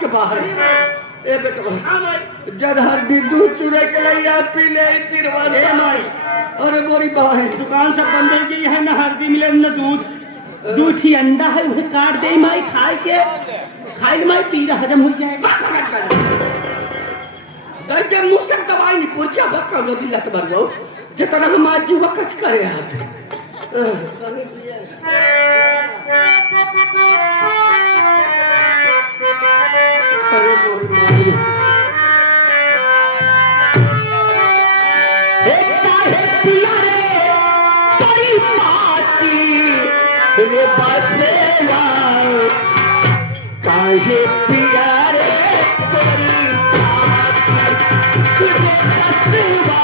के बाहर ए बेटा जद हर दूध चुरा के लैया पी ले फिर माई अरे मोरी बहन दुकान सब बंद हो गई है, ना हल्दी मिले न दूध। दूध ही अंडा है, उसे काट दे माई, खाए माई पी रहा हजम हो जाएगा। दर्जे मुंह से दवाई नहीं पूछा बक्का रोजी लत मर जाओ जितना हम आज जीवा कच करे आप अरे मोरी माई रे बसेला काहे पिया रे तोरी बसेला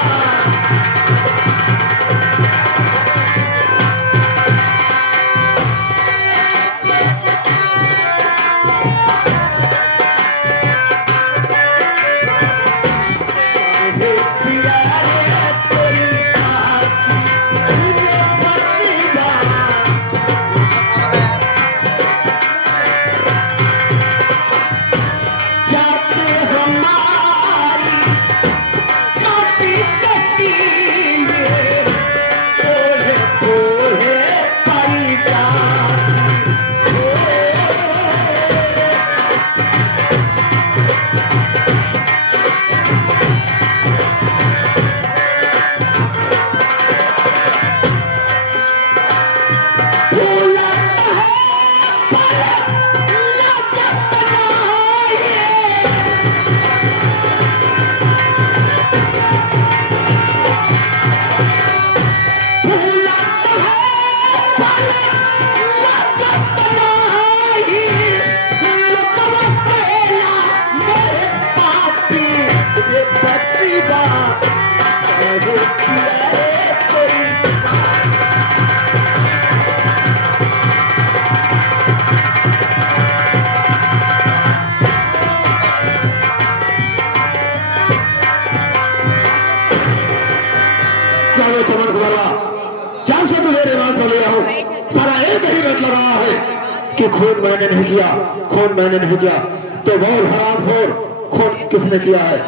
कि खून मैंने नहीं किया, खून मैंने नहीं किया, तो बहुत हराम खोर खून किसने किया है?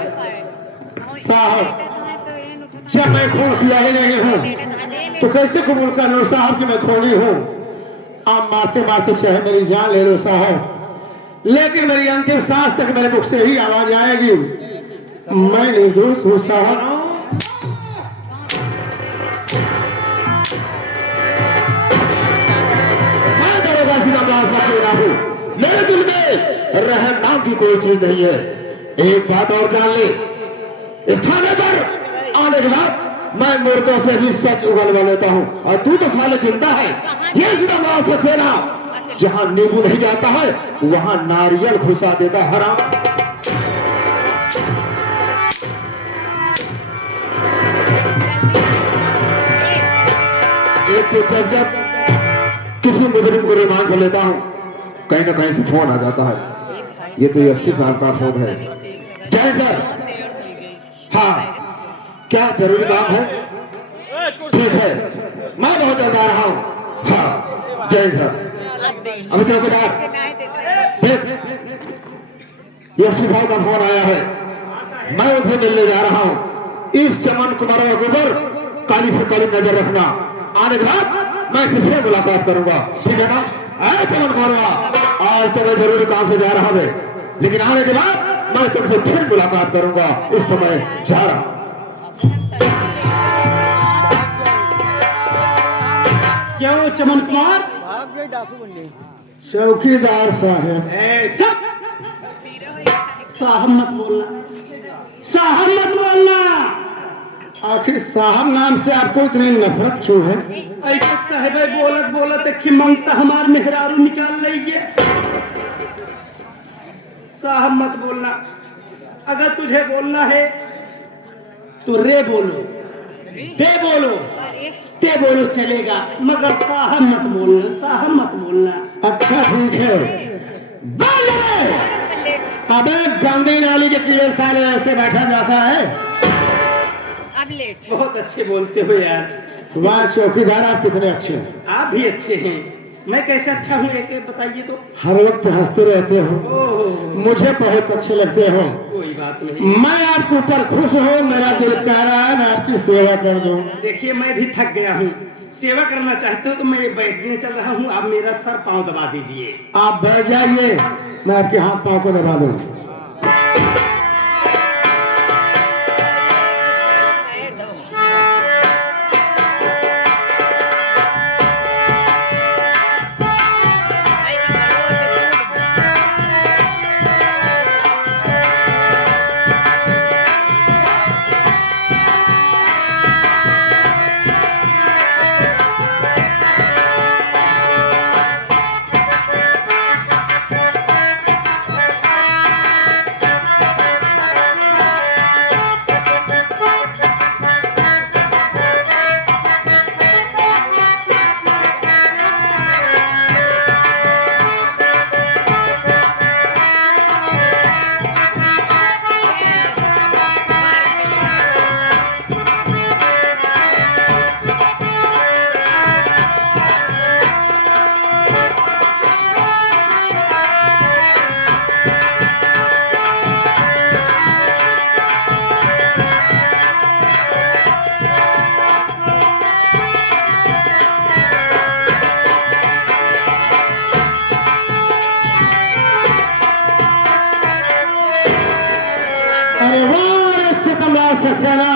साहब जब मैं खून किया ही नहीं हूँ तो कैसे कबूल कर लो साहब कि मैं खूनी हूँ? आप मारते मारते चाहे मेरी जान ले लो साहब, लेकिन मेरी अंतिम सांस तक मेरे मुख से ही आवाज आएगी मैं निर्दोष हूँ साहब। मेरे दिल में रहम नाम की कोई चीज नहीं है। एक बात और जान ले, इस थाने पर आने के बाद मैं मुर्दों से भी सच उगलवा लेता हूँ और तू तो साले जिंदा है। ये सीधा माफ रखेना, जहाँ नींबू नहीं जाता है वहाँ नारियल घुसा देता हराम। एक तो जब किसी मुजरिम को रिमांड कर लेता हूँ कहीं ना कहीं से फोन आ जाता है, ये तो एसपी साहब का फोन है। जय सर, हाँ क्या जरूरी काम है? ठीक है मैं बहुत जल्द आ रहा हूँ। हाँ जय सर। अभी चौकीदार देख एसपी साहब का फोन आया है, मैं उसे मिलने जा रहा हूँ। इस चमन कुमार के ऊपर काली से काली नजर रखना, आने के बाद मैं फिर मुलाकात करूंगा, ठीक है ना? चमन कुमारवा आज तो मैं जरूरी काम से जा रहा है, लेकिन आने के बाद मैं तुमसे फिर मुलाकात करूंगा। इस समय जा रहा। क्यों चमन कुमार? चौकीदार साहब साहब मत बोलना, साहब मत बोलना। आखिर साहब नाम से आपको इतनी नफरत क्यों है? ऐसे साहब बोलत बोलत कि ममता हमार मेहरारू निकाल लेंगे। साहब मत बोलना, अगर तुझे बोलना है तो रे बोलो, दे बोलो, ते बोलो चलेगा, मगर साहब मत बोलना, साहब मत बोलना। अच्छा ठीक है, अबे गंदी नाली के कीड़े साले ऐसे बैठा जाता है? बहुत अच्छे बोलते हो यार। वाह चौकीदार आप कितने अच्छे हैं। आप भी अच्छे हैं, मैं कैसे अच्छा हूँ एक बताइए तो। हर वक्त हंसते रहते हो, मुझे बहुत अच्छे लगते हो। कोई बात नहीं। मैं आपके ऊपर खुश हूँ, मेरा दिल कह रहा है मैं आपकी सेवा कर दूं। देखिए मैं भी थक गया हूँ, सेवा करना चाहते हो तो मैं बैठने चल रहा हूँ, आप मेरा सर पाँव दबा दीजिए। आप बैठ जाइए, मैं आपके हाथ पाँव को दबा दूं। अरे वाह सिकंदर सक्सेना,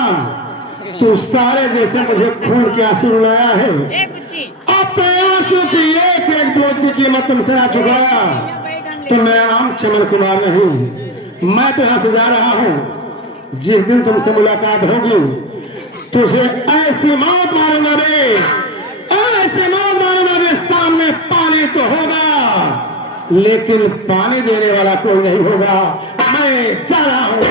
तू सारे जैसे मुझे खून के आंसू रुलाया है। अपने आंसू की एक एक दूध की कीमत तुमसे आ चुकाया। तो मैं आम चमन कुमार नहीं, मैं तो यहाँ से जा रहा हूँ। जिस दिन तुमसे मुलाकात होगी तुझे ऐसी मौत मारूंगा रे, ऐसी मौत मारूंगा रे। सामने पानी तो होगा लेकिन पानी देने वाला कोई नहीं होगा। मैं जा रहा हूँ।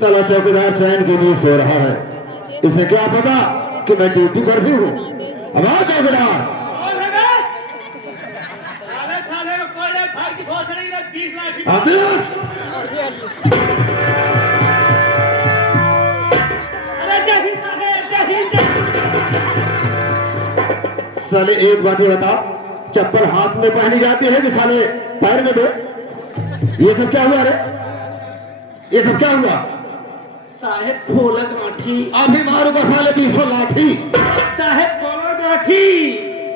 साला चौकीदार चैन की नींद सो रहा है, इसे क्या पता कि मैं ड्यूटी पर भी हूँ। अब आओ चौकीदार। साले एक बात ही बता, चप्पल हाथ में पहनी जाती है कि साले पैर में दो? ये सब क्या हुआ रे? ये सब क्या हुआ? साहेब खोलक लाठी। अभी मारूंगा साले 20 लाठी। साहेब खोलक लाठी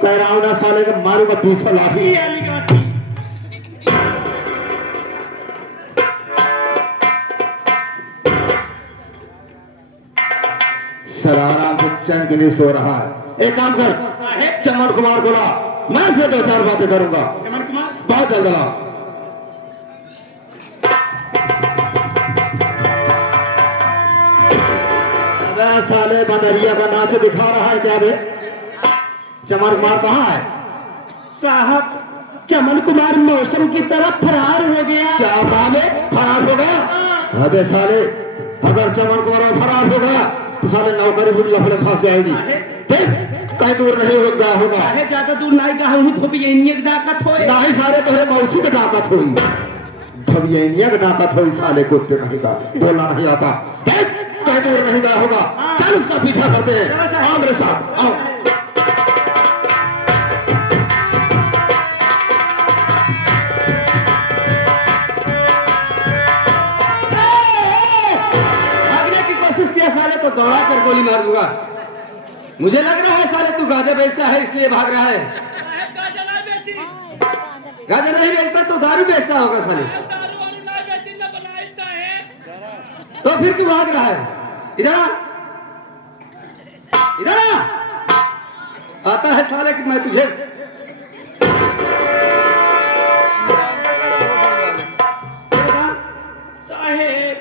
कह रहा हूं ना साले का मारूंगा 20 लाठी। लाठी। सरारा से चैन के लिए सो रहा है। एक काम कर, चमन कुमार बोला, मैं से 2-4 बातें करूंगा। चमन कुमार बहुत जल्द आ। साले बंदरिया का नाच दिखा रहा है क्या बे? चमन कुमार कहाँ है? साहब चमन कुमार मौसम की तरफ फरार हो गया। क्या बात है? फरार हो गया? अबे साले अगर चमन कुमार फरार हो गया तो साले नौकरी भी लफड़े फंस जाएगी। कहीं दूर नहीं गया होगा। ज्यादा दूर नहीं गया हूँ तो भी एक डाकत हो नहीं सारे तुम्हारे मौसी की डाकत हुई, भविया की डाकत हुई। साले कुत्ते नहीं का बोलना नहीं आता। कहीं दूर नहीं गया होगा, चल उसका पीछा करते हैं। आओ मेरे साथ आओ। भागने की कोशिश किया, साले को दौड़ा कर गोली मार दूंगा। मुझे लग रहा है साले तू गांजा बेचता है इसलिए भाग रहा है। गांजा नहीं बेचता तो दारू बेचता होगा साले। तो फिर क्यों भाग रहा है? इधर इधर आता है साले कि मैं तुझे साहेब।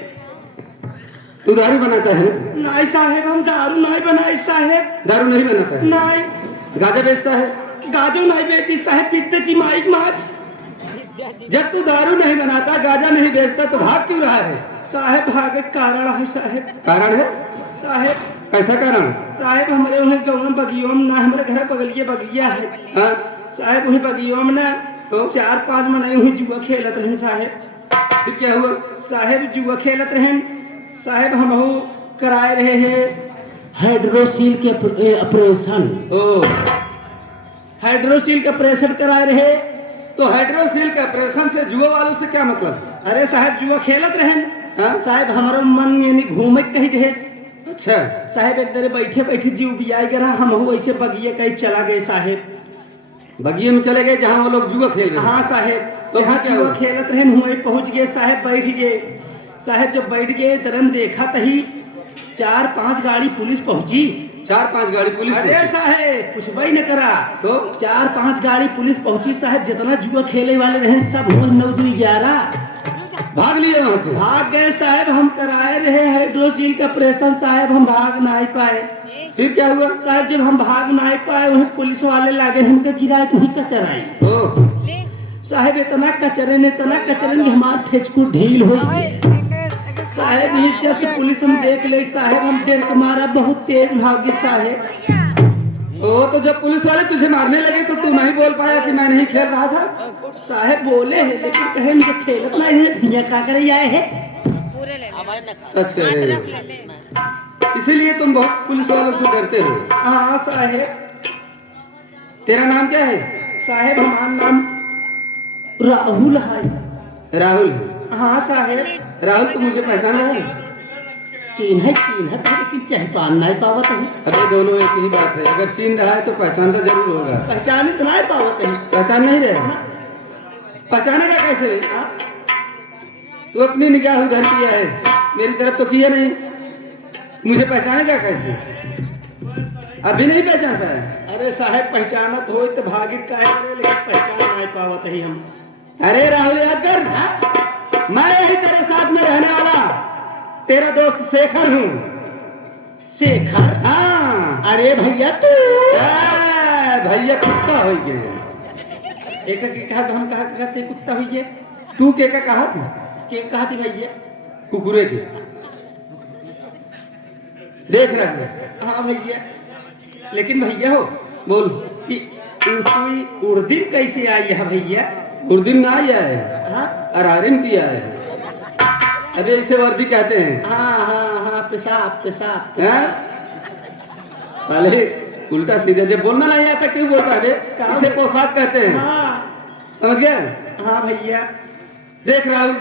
तू दारू बनाता है? नहीं साहेब हम दारू नहीं बनाए साहेब। दारू नहीं बनाता है? नहीं। गांजा बेचता है? गांजा नहीं बेची साहेब, पीते की माइक माच। जब तू दारू नहीं बनाता गांजा नहीं बेचता तो भाग क्यों रहा है? साहेब भागे कारण है साहेब। कारण है साहेब? कैसा कारण? साहेब हमारे उन्हें गाँव में बगियों में ना, हमारे घर बगलिए बगिया है। हाँ? साहेब वही बगियों में ना तो 4-5 मनाई हुई जुआ खेलत रहे साहेब। फिर क्या हुआ? साहेब जुआ खेलत रहे, साहेब हम कराए रहे हैं हाइड्रोसील के ऑपरेशन। ओ हाइड्रोसील का ऑपरेशन कराए रहे। तो हाइड्रोसील के ऑपरेशन से जुआ वालों से क्या मतलब? अरे साहब जुआ खेलत रहे हाँ? साहब हमारा मन यानी घूमे कहीं देश। अच्छा साहब एक दरे बैठे बैठे जीव बियाई गया हम वैसे बगिए कहीं चला गए साहेब। बगिए में चले गए जहाँ वो लोग जुआ खेल रहे हैं। हाँ साहेब तो यहाँ क्या जुआ हुआ? खेलत रहे वहीं पहुंच गए साहेब बैठ गए। साहेब जब बैठ गए तरन देखा तही 4-5 गाड़ी पुलिस पहुंची। 4-5 गाड़ी पुलिस अरे पहुंची। साहेब कुछ भाई न करा तो 4-5 गाड़ी पुलिस पहुंची साहेब। जितना जुआ खेले वाले रहे सब हो 9-2-11 भाग लिए वहां से। भाग गए साहेब। हम कराए रहे हाइड्रोसील का ऑपरेशन साहेब हम भाग नहीं पाए। फिर क्या हुआ? साहब जब हम भाग नहीं पाए वहीं पुलिस वाले लागे हमके गिराए तो ही कचराई। ओ साहेब इतना कचरे कि हमार ठेचकू ढील हुई। साहेब ये जब पुलिस हम देख ले साहेब हम डेर हमारा बहुत तेज भागे साहेब। ओ तो जब पुलिस वाले तुझे मारने लगे तो तू नहीं बोल पाया कि मैं नहीं खेल रहा था? साहेब बोले हैं लेकिन कहे मुझे खेलत नहीं है भैया का करे आए है। सच कह रहे हो। इसीलिए तुम बहुत पुलिस वालों से डरते हो। हाँ साहेब। तेरा नाम क्या है? साहेब हमारा नाम राहुल है। राहुल। हाँ साहेब। राहुल तो मुझे पहचान रहा है। चिन्ह लेकिन पहचान नहीं पावत है। अबे दोनों एक ही बात है। अगर चीन रहा है तो पहचान तो जरूर होगा। पहचान इतना ही पावत है। पहचान नहीं रहे? पहचानेगा कैसे? तू अपनी निगाह उधर किया है, मेरी तरफ तो किया नहीं। मुझे पहचानेगा कैसे? अभी नहीं पहचान पाया? अरे साहेब पहचानत हो तो भागित का है लेकिन पहचान नहीं पावत है हम। अरे राहुल याद कर, मैं यही तेरे साथ में रहने वाला तेरा दोस्त शेखर हूँ। शेखर? हाँ। अरे भैया तू भैया कुत्ता हो गए। एक कहा हम कहा कहते कुत्ता हुई है। तू के का कहा था? के कहा थी भैया? कुकुरे के। देख रहा है? हाँ भैया। लेकिन भैया हो बोल। कोई उर्दिन कैसे आई है भैया? उर्दू में आया है। हाँ अरारिम किया है। अबे इसे वर्दी कहते हैं। हाँ हाँ हाँ पेशाब। हैं? साले उल्टा सीधे जब बोलना नहीं आता क्यों बोलता है? इसे पोशाक कहते हैं। हाँ समझ गया? हाँ भैया। देख राहुल,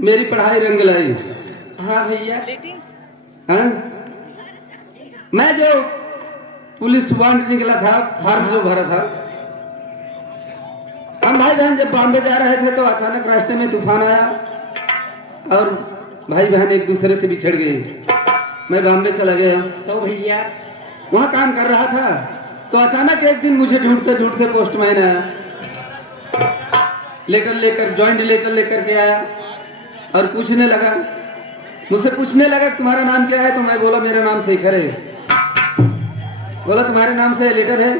मेरी पढ़ाई रंग लाई। हाँ भैया। हाँ? मैं जो पुलिस वांट निकला था, फॉर्म जो भरा था, हम भाई बहन जब बॉम्बे जा रहे थे तो अचानक रास्ते में तूफान आया और भाई बहन एक दूसरे से बिछड़ गए। मैं बॉम्बे चला गया। तो भैया वहाँ काम कर रहा था तो अचानक एक दिन मुझे ढूंढते ढूंढते पोस्टमैन आया। लेटर लेकर जॉइंट लेटर लेकर के आया और पूछने लगा, मुझसे पूछने लगा तुम्हारा नाम क्या है? तो मैं बोला मेरा नाम शेखर है। बोला तुम्हारे नाम से लेटर है,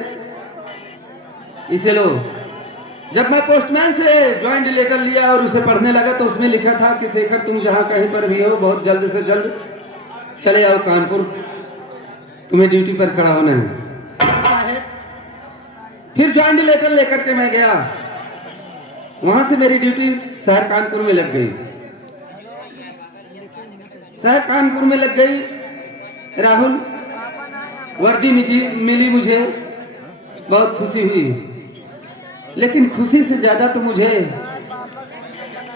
इसे लो। जब मैं पोस्टमैन से जॉइंट लेटर लिया और उसे पढ़ने लगा तो उसमें लिखा था कि शेखर तुम जहाँ कहीं पर भी हो बहुत जल्द से जल्द चले आओ कानपुर, तुम्हें ड्यूटी पर खड़ा होना है। फिर जॉइंट लेटर लेकर के मैं गया। वहां से मेरी ड्यूटी शहर कानपुर में लग गई। शहर कानपुर में लग गई। राहुल वर्दी मिली मुझे, बहुत खुशी हुई। लेकिन खुशी से ज्यादा तो मुझे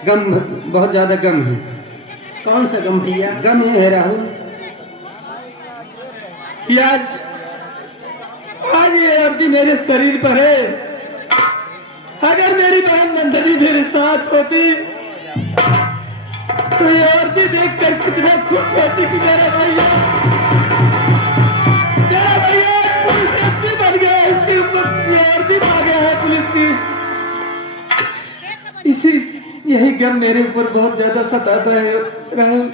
गम, बहुत ज्यादा गम है। कौन सा गम भैया? गम ये है राहुल कि आज ये वर्दी मेरे शरीर पर है। अगर मेरी बहन नंदनी मेरे साथ होती तो ये वर्दी देखकर कितना खुश होती कि मेरा भैया पुलिस एसपी बन गया। इसके ऊपर ये वर्दी आ गया है पुलिस की। इसी यही गम मेरे ऊपर बहुत ज्यादा सताता है राहुल।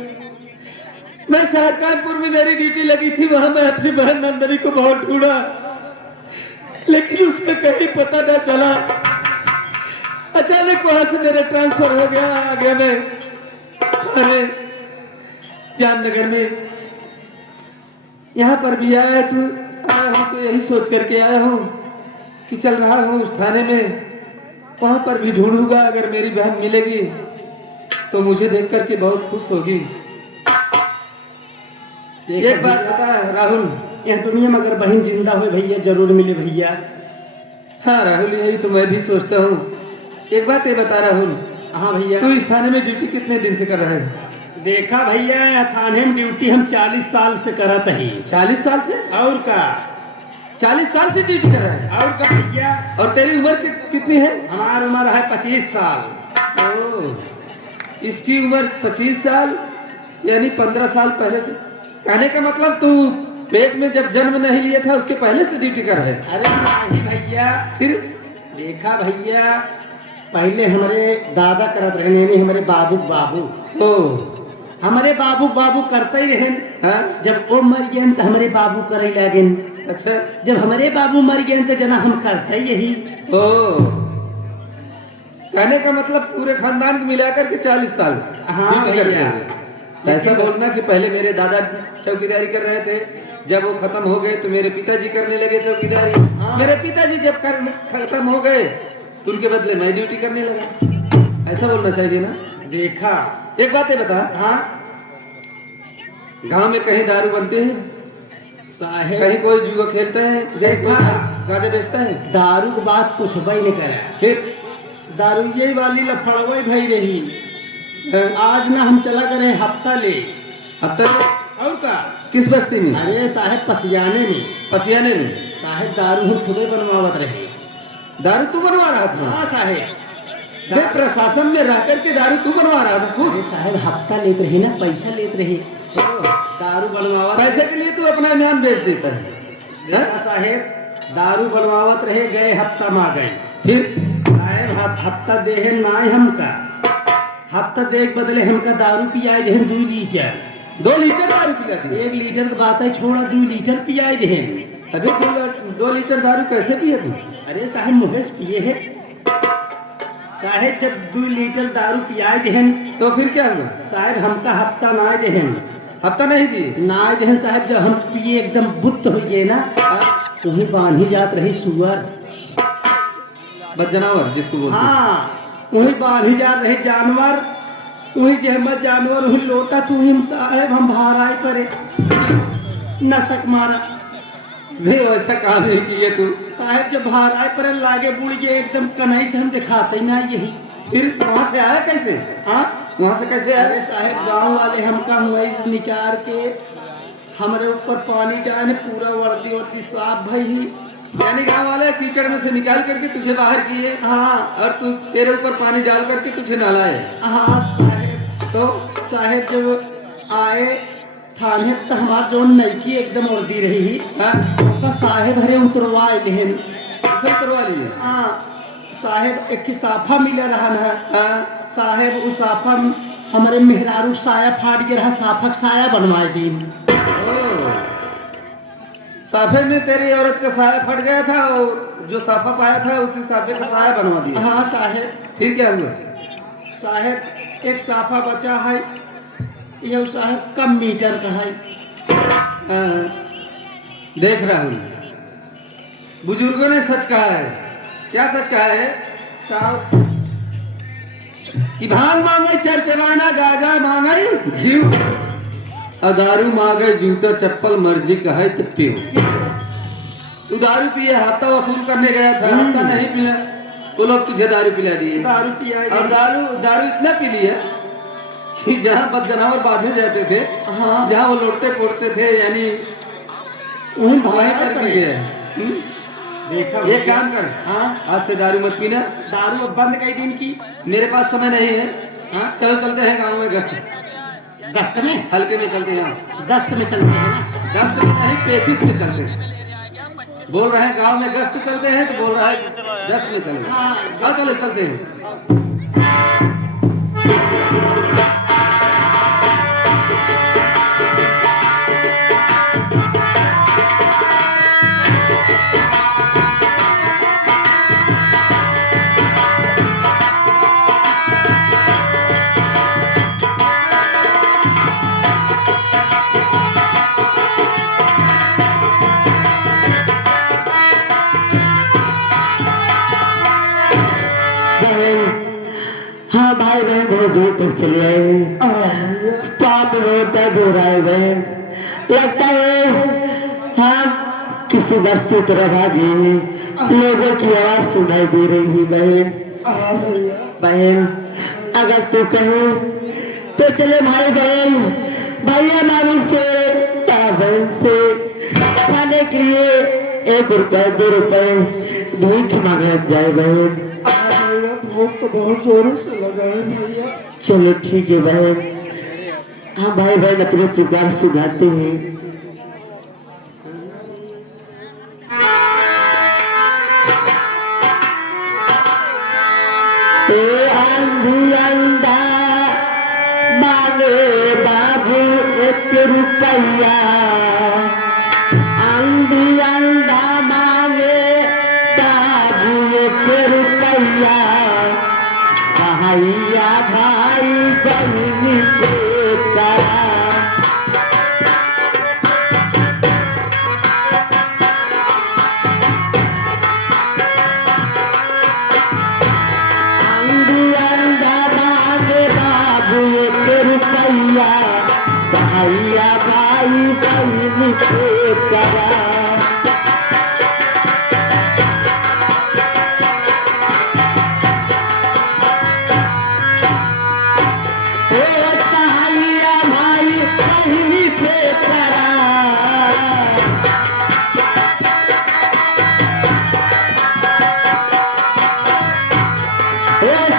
मैं शहर कानपुर में मेरी ड्यूटी लगी थी, वहां मैं अपनी बहन नंदनी को बहुत ढूंढा लेकिन उसका कहीं पता न चला। अचानक वहां से मेरा ट्रांसफर हो गया। आगे मैं अरे जामनगर में यहाँ पर भी आया तो यही सोच करके आया हूँ कि चल रहा हूँ उस थाने में, वहां पर भी ढूंढूंगा। अगर मेरी बहन मिलेगी तो मुझे देख करके बहुत खुश होगी। एक बात बता राहुल, यह दुनिया में अगर बहन जिंदा हो भैया जरूर मिले भैया। हाँ राहुल, यही तो मैं भी सोचता हूँ। एक बात ये बता राहुल, हाँ भैया। तू इस थाने में ड्यूटी कितने दिन से कर रहा है? देखा भैया, थाने में ड्यूटी हम 40 साल से करत ही। 40 साल से? और का 40 साल से ड्यूटी कर रहा है? और का भैया। और तेरी उम्र कितनी है? हमारी उम्र है 25 साल। ओह, इसकी उम्र 25 साल, यानी 15 साल पहले से। कहने का मतलब तू पेट में जब जन्म नहीं लिया था उसके पहले से ड्यूटी कर रहा है? अरे नहीं भैया, फिर देखा भैया, पहले हमारे दादा करत रहे, नहीं हमारे बाबू। ओह, हमारे बाबू करते ही रहे। हाँ? जब वो मर गए तो हमारे बाबू करे लगे। अच्छा, जब हमारे बाबू मर गए तो जना हम करते यही। ओह, कहने का मतलब पूरे खानदान को मिलाकर के 40 साल हाँ ड्यूटी करते भैया। हैं। ऐसा बोलना कि पहले मेरे दादा चौकीदारी कर रहे थे, जब वो खत्म हो गए तो मेरे पिताजी करने लगे चौकीदारी। हाँ। मेरे पिताजी जब खत्म हो गए तो उनके बदले मैं ड्यूटी करने लगा। ऐसा बोलना चाहिए ना? देखा। एक बात ये बता, हाँ गांव में कहीं दारू बनते हैं? साहेब, कहीं कोई जुआ खेलता है? देखा। गाजा बेचता है? दारू की बात कुछ भी नहीं करे। फिर दारू ये वाली लफड़वई भई रही। आज ना हम चला करे हफ्ता ले। अब तक और का किस बस्ती में? अरे साहेब पसियाने में। पसियाने में? साहेब दारू हम खुदे बनवावत रहे। दारू तू बनवा रहा था? हाँ साहेब। वे प्रशासन में रह करके दारू तू बनवा रहा था खुद? अरे साहेब हफ्ता लेते रहे ना, पैसा लेते रहे। दारू बनवावत पैसे के लिए तू अपना ईमान बेच देता है? देखा साहेब, दारू बनवावत रहे, गए हफ्ता में आ गए। फिर साहेब हफ्ता देहे ना हमका, हफ्ता दे के बदले हमका दारू पियाए दे 2 लीटर। 2 लीटर दारू पिला दी? 1 लीटर की बात है, छोड़ा 2 लीटर पियाए दे। अरे 2 लीटर दारू कैसे पिया तू? अरे साहेब मुहेश पिए है। साहेब जब 2 लीटर दारू पियाए दे तो फिर क्या हुआ? साहेब हमका हफ्ता ना दे। हफ्ता नहीं दिए? ना दे साहेब, जब हम पिए एकदम बुत्त हो गए ना, तो ही बांधी जात रही सुअर। बस जानवर जिसको बोलते हैं। हाँ वही बांधी जा रहे जानवर, वही जहमत जानवर, वही लोटा तू ही साहेब हम बाहर आए परे नशक मारा। नहीं ऐसा काम नहीं किए तू। साहेब जब बाहर आए परे लागे बुड़ गए एकदम, कन्हई से हम दिखाते ही ना यही। फिर वहाँ से आया कैसे? हाँ वहाँ से कैसे अरे आया? साहेब गांव वाले हमका हुआ निकाल के हमारे ऊपर पानी डाले, पूरा वर्दी साफ भई। यानी गाँव वाले कीचड़ में से निकाल करके तुझे बाहर किए? हाँ और तू तेरे ऊपर पानी डाल करके तुझे नहलाए? हाँ साहेब। तो साहेब जब आए थाने तो हमार जो नईकी एकदम वर्दी रही। हाँ? तो साहेब हरे उतरवाए लेहन। उसे उतरवा लिए? हाँ साहेब एक की साफा मिले रहा ना। हाँ? साहेब उस साफा में हमारे मेहरारू साया फाड़ के रहा, साफा का साया बनवाए दी। ओह, साफे में तेरी औरत का साया फट गया था और जो साफा पाया था उसी साफे का साया बनवा दिया? हाँ साहेब। फिर क्या हुआ? साहेब एक साफा बचा है, ये साहेब कम मीटर का है। हाँ, देख रहा हूँ बुजुर्गों ने सच कहा है। क्या सच कहा है? साहब कि भांग मांगे चरचराना, गाजा मांगे घी, दारू मांगे जूता चप्पल, मर्जी कहे तो पियो। तू दारू पिए, हफ्ता वसूल करने गया था, हफ्ता नहीं पिया, वो लोग तुझे दारू पिला दिए। दारू पिया और दारू इतना पी लिया कि जहाँ बदजनावर बांधे जाते थे, हाँ जहाँ वो लौटते पोड़ते थे, यानी वही वहीं कर दिए। देखा एक काम कर, हाँ आज से दारू मत पीना। दारू अब बंद कई दिन की। मेरे पास समय नहीं है। हाँ चलो चलते हैं गाँव में, दस्त में, हल्के में चलते हैं। दस्त में चलते हैं ना। गश्त में नहीं, पेचिस में चलते हैं। बोल रहे हैं गांव में गश्त चलते हैं, तो बोल रहा है गश्त में चलते हैं। हाँ चलो चलते हैं। हाँ भाई बहन बहुत दूर तक चले आए, पाप रोता दोहराए गए। लगता है हम किसी बस्ती तरफ आ गए हैं। लोगों की आवाज सुनाई दे रही है बहन। बहन अगर तू कहे तो चले भाई बहन, भैया मामी से बहन से खाने के लिए 1 रुपए 2 रुपए भीख मांगने जाए बहन। भूख तो बहुत जोरों से लगा है भैया। चलो ठीक है बहन, हाँ भाई बहन अपने पुकार सुनाते हैं। आंधी अंधा मांगे बाबू 1 रुपया, आंधी अंधा मांगे बाबू 1 रुपया, सहाइया भाई बहनी से करा। सहाइया भाई बहनी से करा। सहाइया भाई बहनी से करा।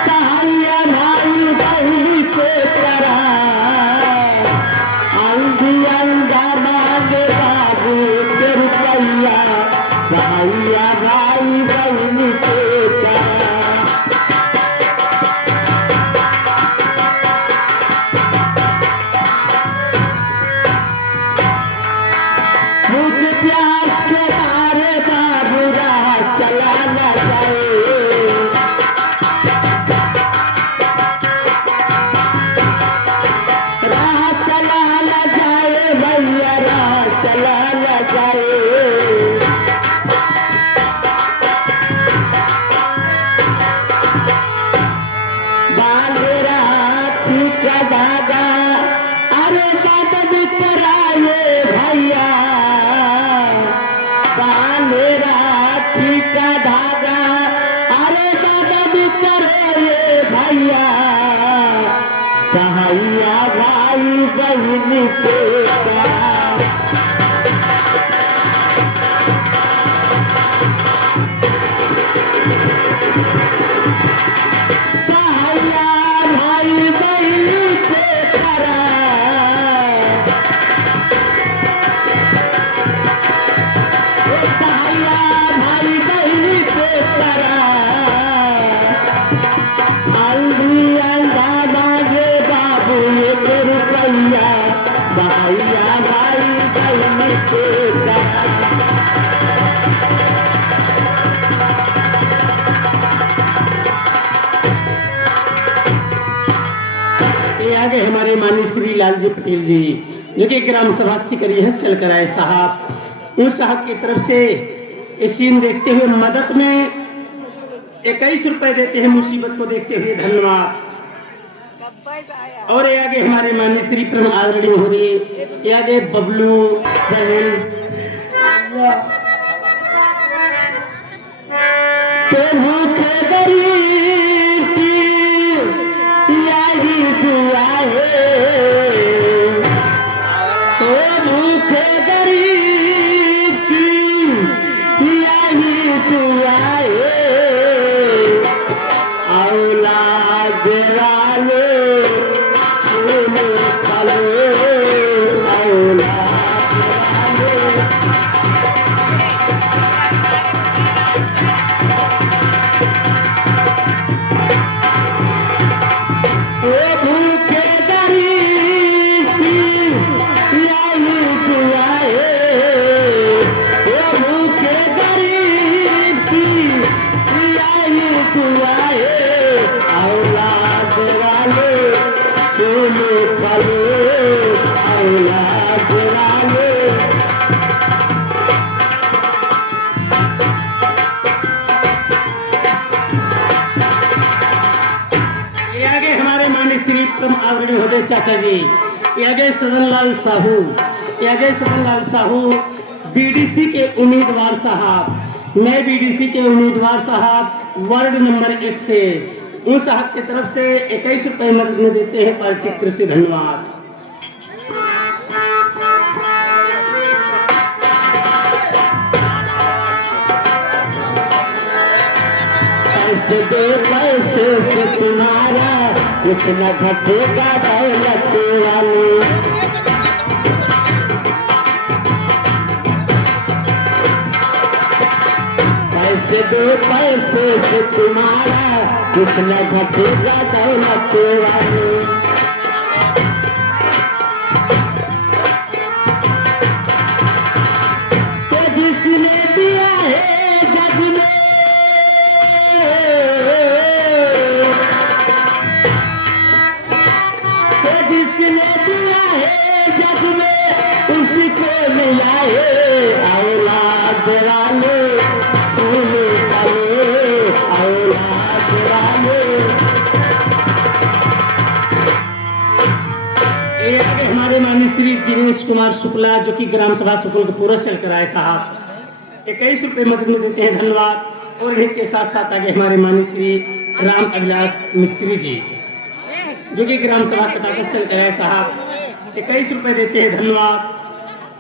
सहाइया भाई बहनी से करा। सहाइया भाई बहनी से करा। मुझे प्यास के मारे बाबू राह चला न जाए, राह चला न जाए भैया, राह चला न जाए। धागा अरे दादा बितराए भैया, बांधे राखी का धागा अरे दादा बितराए भैया, सहाइया भाई बहनी से करा। सहाइया भाई बहनी से करा। ये आगे हमारे माननीय श्री लालजी पटेल जी जो कि ग्राम सभा सीकरी है चल कर आए साहब, उन साहब की तरफ से इस सीन देखते हुए मदद में 21 रुपए देते हैं मुसीबत को देखते हुए। धन्यवाद। और ये आगे हमारे माननीय श्री प्रम आदरणीय हो रही, ये आगे बबलू भूखे गरीब की यही दुआ है, तो भूखे गरीब की यही दुआ है, औलाद वाले आदरणीय होते चाचा जी, ये आगे सदन लाल साहू, अजय समनलाल साहू बीडीसी के उम्मीदवार साहब, नए बीडीसी के उम्मीदवार साहब वार्ड नंबर 1 से उन साहब की तरफ से 21 रुपए मदद में देते हैं पार्टी की तरफ से। धन्यवाद। पैसे दे पैसे से तुम्हारा कुछ न घटेगा दौलत वाले। पैसे दो पैसे से तुम्हारा कुछ न घटेगा दौलत वाले। तो जिसने दिया है जग में, तो जिसने दिया है जग में उसी को मिला है औलाद वाले। हमारे माननीय श्री दिनेश कुमार शुक्ला जो कि ग्राम सभा सुकुल के पूरा चल कर आए साहब 21 रुपए मदद में देते हैं। धन्यवाद। और इनके साथ साथ आगे हमारे माननीय श्री राम अभिलाष मिस्त्री जी जो कि ग्राम सभा कटाकस चल कर आए साहब 21 रुपए देते हैं। धन्यवाद।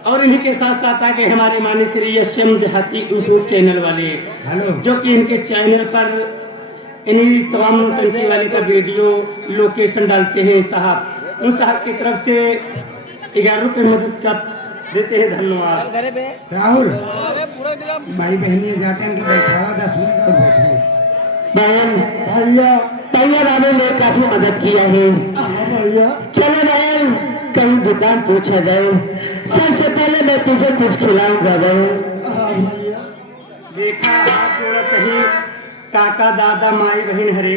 और इन्हीं के साथ साथ आगे हमारे माननीय श्री यशम देहाती यूट्यूब चैनल वाले जो कि इनके चैनल पर इन्हीं तमाम नौटंकी वाले का वीडियो लोकेशन डालते हैं साहब, उन साहब की तरफ से 11 रुपए मदद का देते हैं। धन्यवाद। राहुल भाई बहनी जाकर इनके बैठावा 10 मिनट और बैठे। बहन भैया भैया रामू ने काफी मदद किया है भैया। चलो बहन कहीं दुकान पूछा जाए, सबसे पहले मैं तुझे कुछ खिलाऊंगा बहन। देखा हाथ जोड़ा कहीं काका दादा माई बहन हरे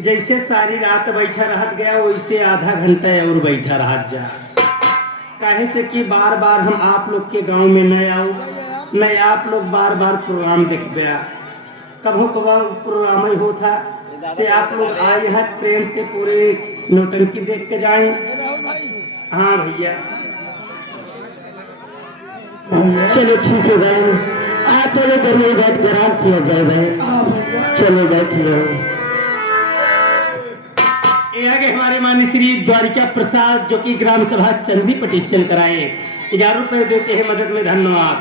जैसे सारी रात बैठा रह गया वैसे आधा घंटा और बैठा रह जा। काहे से कि बार बार हम आप लोग के गांव में न आओ न आप लोग बार बार प्रोग्राम देख गया। कभो कभो प्रोग्राम ही होता ते आप लोग आए हैं ट्रेन से पूरे नौटंकी देख के जाए। हाँ भैया चलो ठीक है बहन, आप चलो करिए बैठ कर आराम किया जाए बहन। चलो बैठिए। ये आगे हमारे माननीय श्री द्वारिका प्रसाद जो कि ग्राम सभा चंदी पटिशन कराए 11 रुपए देते हैं मदद में। धन्यवाद।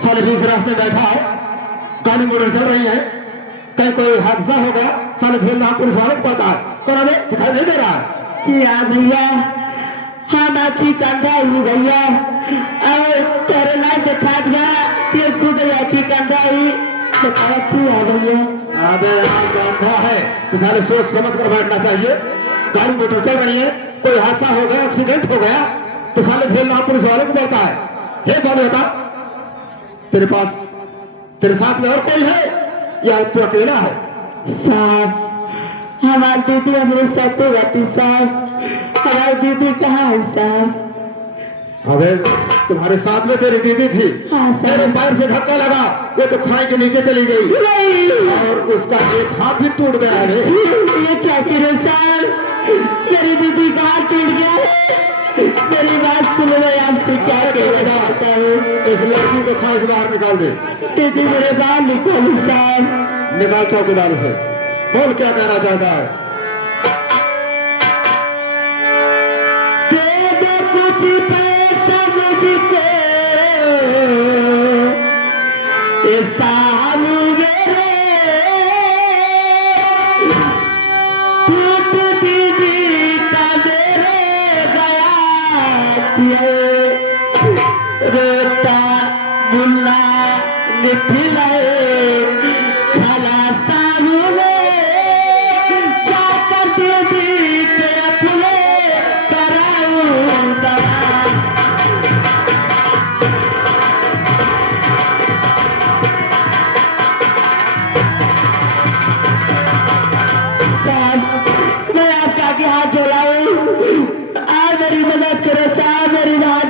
साले बीच रास्ते बैठा है, गाड़ी मोटर चल रही है, कहीं कोई हादसा हो गया, साले झेल रहा पुलिस वाले को पता है, तो हमें दिखाई नहीं दे रहा क्या भैया। हाँ बाकी कंधा ही भैया और तेरे लाइन दिखा दिया कि खुद ऐसी कंधा ही तो भैया। अबे कंधा है तो साले सोच समझ कर बैठना चाहिए। गाड़ी मोटर चल रही है, कोई हादसा हो गया, एक्सीडेंट हो गया तो साले झेल रहा पुलिस वाले को पता है। हे कौन होता तेरे पास, तेरे साथ में और कोई है या तू अकेला है? साहब हमारी दीदी हमारे साथ तो रहती साहब, हमारी दीदी कहाँ है साहब? अबे तुम्हारे साथ में तेरी दीदी थी? हाँ सर। मेरे पैर से धक्का लगा, वो तो खाई के नीचे चली गई। नहीं। और उसका एक हाथ भी टूट गया है। ये क्या करे सर, मेरी दीदी का हाथ टूट गया है। मेरी बात सुनो, मैं आपसे क्या कहता हूँ, इस लड़की को खास बाहर निकाल दे। दीदी मेरे बाहर निकाल साहब। निकाल चौकीदार से, बोल क्या कहना चाहता है? कुछ पैसा मुझको सामू मेरे टूट दीदी का मेरे गया रोता मुल्ला निकले खला सामने जाकर दीदी के अपने कराऊं दवा। मैं आपका हाथ जोड़ा हूँ, आज मेरी मदद करो साहब, मेरी बात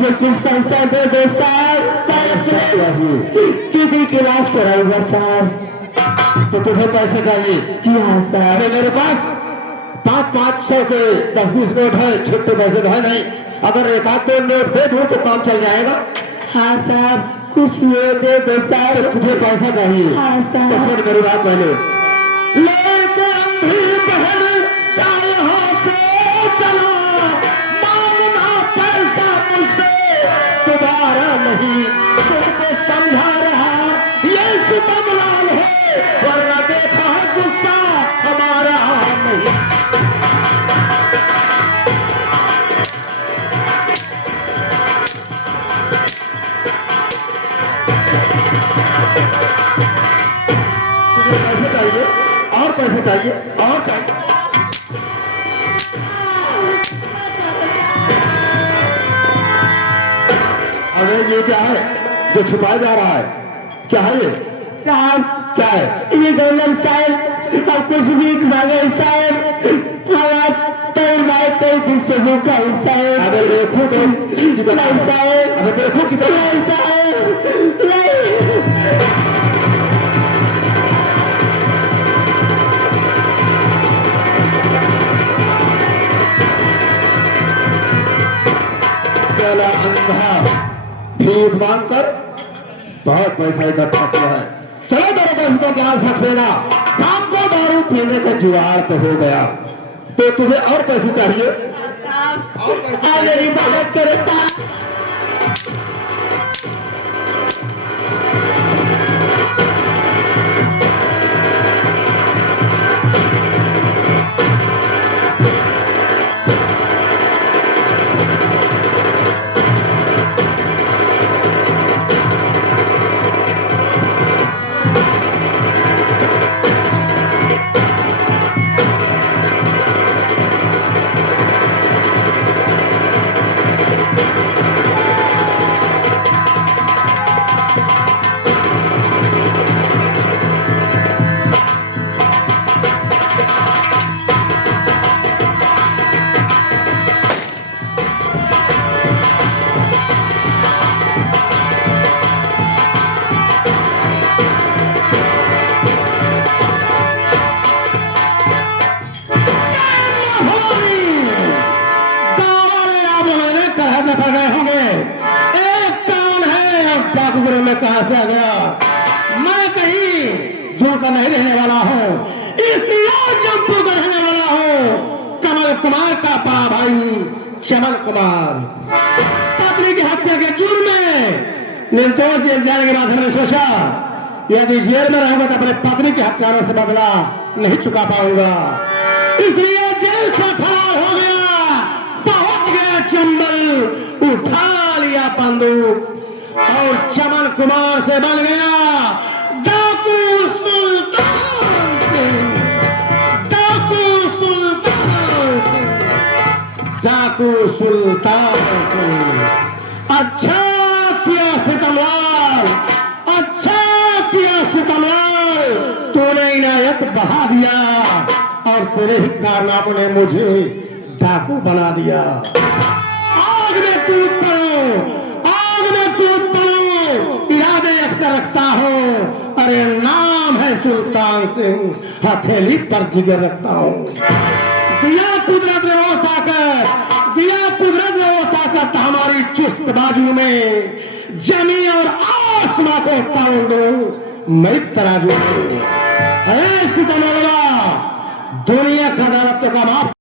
मुझे कुछ पैसा दे दो साहब, किसी की इलाज कराऊंगा साहब। तो तुम्हें पैसे चाहिए? जी हाँ साहब। मेरे पास 500 के 10-20 नोट है, छोटे पैसे तो है नहीं। अगर एक आध दो नोट दे दूं तो काम चल जाएगा। हाँ साहब, कुछ ये दे दो साहब। तो तुझे पैसा चाहिए? हाँ साहब। तो सुन मेरी बात पहले, लेके अंधी बहन चाहे हो से चलो, मांगना पैसा मुझसे दोबारा नहीं। तुमको समझा रहा ये सितमलाल है, वरना देखा है गुस्सा हमारा नहीं। तुझे पैसे चाहिए और पैसे चाहिए और चाहिए। अरे ये क्या है जो छुपाया जा रहा है? क्या है ये साहब? क्या है ये? गौलम साहब और कुछ भी मांगे साहब, से भूखा साहब। अबे देखो तो साहब, अबे देखो कि साहब अंधा भीख मांग कर बहुत पैसा इकट्ठा किया है। चलो मेरे दोस्तों क्या शख्स लेना, शाम को दारू पीने का जुगाड़ तो हो गया, तो तुझे और पैसे चाहिए? मेरी मदद करे साहब। कहां से आ गया? मैं कहीं दूर का नहीं रहने वाला हूँ, इस जमपुर का रहने वाला हूँ। कमल कुमार का पा भाई चमल कुमार पत्नी की हत्या के जुर्म में निर्दोष जेल जाने के बाद हमने सोचा यदि जेल में रहूंगा तो अपने पत्नी के हत्यारों से बदला नहीं चुका पाऊंगा, इसलिए जेल से फरार हो गया। पहुंच गया चंबल, उठा लिया बंदूक और चमन कुमार से बन गया डाकू सुल्तान सिंह। डाकू सुल्तान सिंह, डाकू सुल्तान सिंह। अच्छा किया सितमलाल, अच्छा किया सितमलाल, तूने इनायत बहा दिया और तेरे ही कारनामों ने मुझे डाकू बना दिया। आग में कूद पड़ो, इरादे अक्सर रखता हूँ, अरे नाम है सुल्तान सिंह, हथेली पर जिगर रखता हूँ। दिया कुदरत ने वो ताकत, दिया कुदरत ने वो ताकत हमारी चुस्त बाजू में, जमी और आसमां को ताऊ दो मैं तराजू में। अरे सितमलाल, दुनिया का अदालत तो का माफ